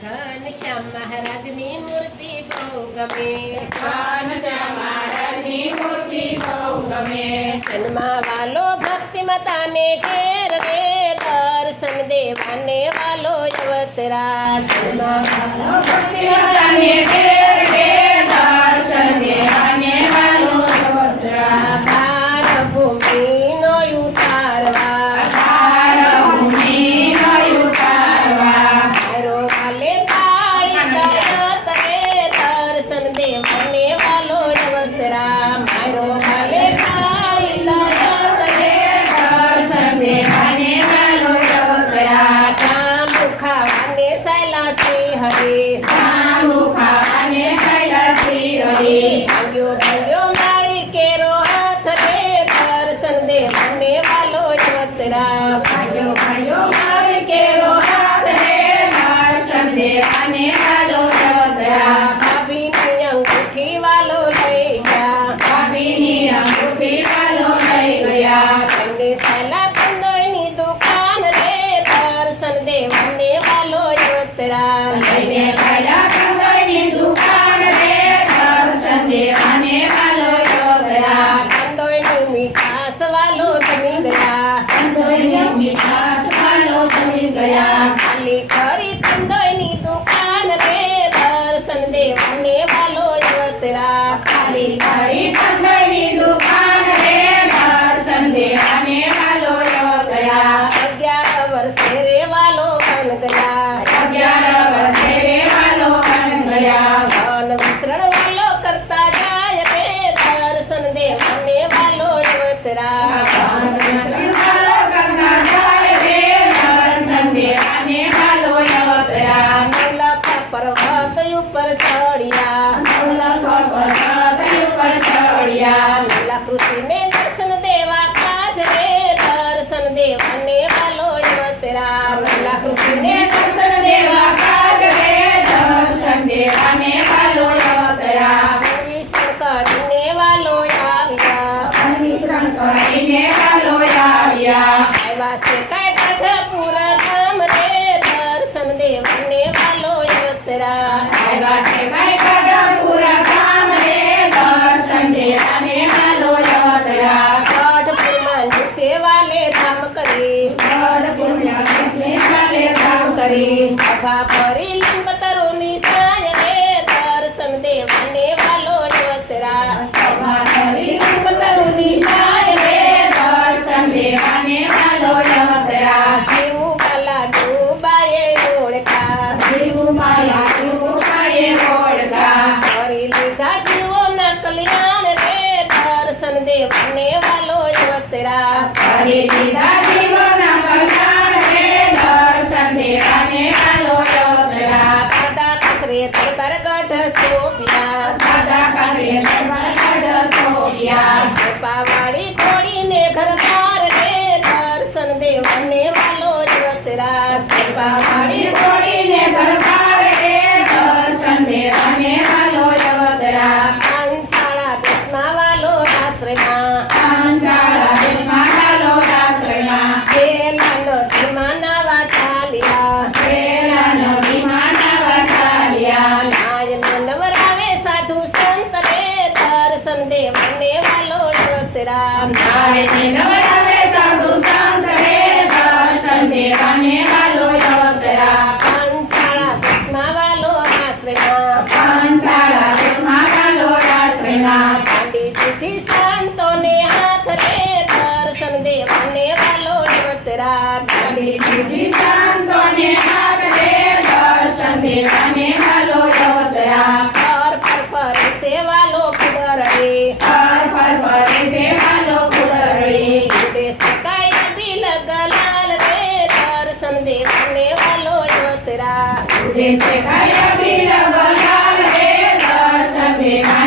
ઘનશ્યામ મહારાજની મૂર્તિ બહુ ગમે, ઘનશ્યામ મહારાજની મૂર્તિ બહુ ગમે. જન્મા વાલો ભક્તિ માતાને ઘેર રે, દર્શન દેવાને વાલો અવતરાજ. જન્મા વાલો ભક્તિ માતાને ઘેર રે, દર્શન દેવાને વાલો અવતરાજ. ભાર ભૂમિનો ઉતારવા, ભાર ભૂમિનો ઉતારવા. મારો વાલે તાળી તરત રે, દર્શન દેવાને વાલો અવતરા. મારો વાલે તાળી તરત રે, દર્શન દેવાને વાલો અવતરાજ. જાંબુ ખાવાને સૈલા શ્રી હરે, જાંબુ ખાવાને કૈલાસી હરે. ભાગ્યો ભાગ્યો માળી કેરો હાથ રે, દર્શન દેવાને વાલો અવતરા. ભાગ્યો ભાગ્યો મારે કેરો હાથ રે, દર્શન દેવાને વાલો અવતરાજ. ભાભીની અંગૂઠી વાલો લઈ ગયા, ભાભીની અંગૂઠી વાલો લઈ ગયા. અને સૈલા કંદોઈની દુકાન રે, દર્શન દેવાને વાલો અવતરા. લઈને સાયા કંદોઈની દુકાન રે, દર્શન દેવાને વાલો અવતરાજ. કંદોઈની મીઠાશ વાલો જમી ગયા, કંદોઈની મીઠાશ વાલો જમી ગયા. ખાલી ખરી કંદોઈની દુકાન રે, દર્શન દેવાને વાલો અવતરા. ખાલી કરી કંદોઈની દુકાન રે, દર્શન દેવાને વાલો અવતરાજ. 11 વર્ષે રે વાલો બન ગયા, 11 વર્ષે રે વાલો બન ગયા. વન વિસરણ વાલો કરતા જાય રે, દર્શન દેવાને વાલો અવતરા. વાલો કરતા જાય રે, દર્શન દેવાને વાલો અવતરાજ. નવલખા પર્વત ઉપર ચડ્યા, નવલખા પર્વત ઉપર ચડ્યા. લાલા કૃષ્ણને દર્શન દેવા કાજ રે, દર્શન દેવાને વાલો અવતરા. લાલા કૃષ્ણને દર્શન દેવા કાજ રે, દર્શન દેવાને વાલો અવતરાજ. વિષ્ણુ કરીને વાલો આવ્યા, વિશ્રામ કરીને વાલો આવ્યા. આવ્યા છે કાઠાપુર ધામ રે, દર્શન દેવાને વાલો અવતરા. આવ્યા છે કાઠાપુર ધામ રે, દર્શન દેવાને વાલો અવતરાજ. કાઠપુરમાં સેવાલે ધામ કરી, બળ પુણ્ય ને વાલે ધામ કરી. સભા ભરી લીંબતરોની સાય રે, દર્શન દેવાને વાલો અવતરા. સભા કરી લીંબતરોની સાય રે, દર્શન દેવાને વાલો અવતરાજ. જીવું બાલા ડૂબાએ ઓળખા, જીવું માયા ડૂબાએ ઓળખા. કરી લીધા જીવોના કલ્યાણ રે, દર્શન દેવાને વાલો અવતરા. કરી લીધા જીવોના કલ્યાણ રે, દર્શન દેવાને વાલો અવતરાજ. દાદા કસરે દરબાર ગઢ સોંપ્યા, દાદા કાંકરે દરબાર ગઢ સોંપ્યા. સપાવાળી ઘોડીને ઘર બાર રે, દર્શન દેવાને વાલો અવતરા. સપાવાળી ઘોડીને દરબાર રે, દર્શન દેવાને વાલો અવતરાજ. પાંચાળા દેશમાં વાલો આશ્રયમાં, પાંચાળા દેશમાં વાલો આશ્રયમાં. પેલા નદીમાં નાવા ચાલ્યા, પેલા નદીમાં નાવા ચાલ્યા. નાયન નવરાવે સાધુ સંત રે, દર્શન દેવાને વાલો અવતરા. નાયને નવરાવે સાધુ સંત રે, દર્શન દેવાને વાલો અવતરાજ. પાંચાળા દેશમાં વાલો આશ્રયમાં, પાંચાળા દેશમાં વાલો આશ્રયમાં. દાંડી દીધી સંતોને હાથ રે, દર્શન દેવાને વાલો અવતરા. દાંડી દીધી સંતોને હાથ રે, દર્શન દેવાને વાલો અવતરાજ. પર ફરે છે વાલો કુદરડે, હર હર પરે છે વાલો કુદરડી. ઉડે સકાય બિલ ગલાલ રે, દર્શન દેવાને વાલો અવતરા. ઉડે છે કાયા બિલ ગલાલ રે, દર્શન દેવાને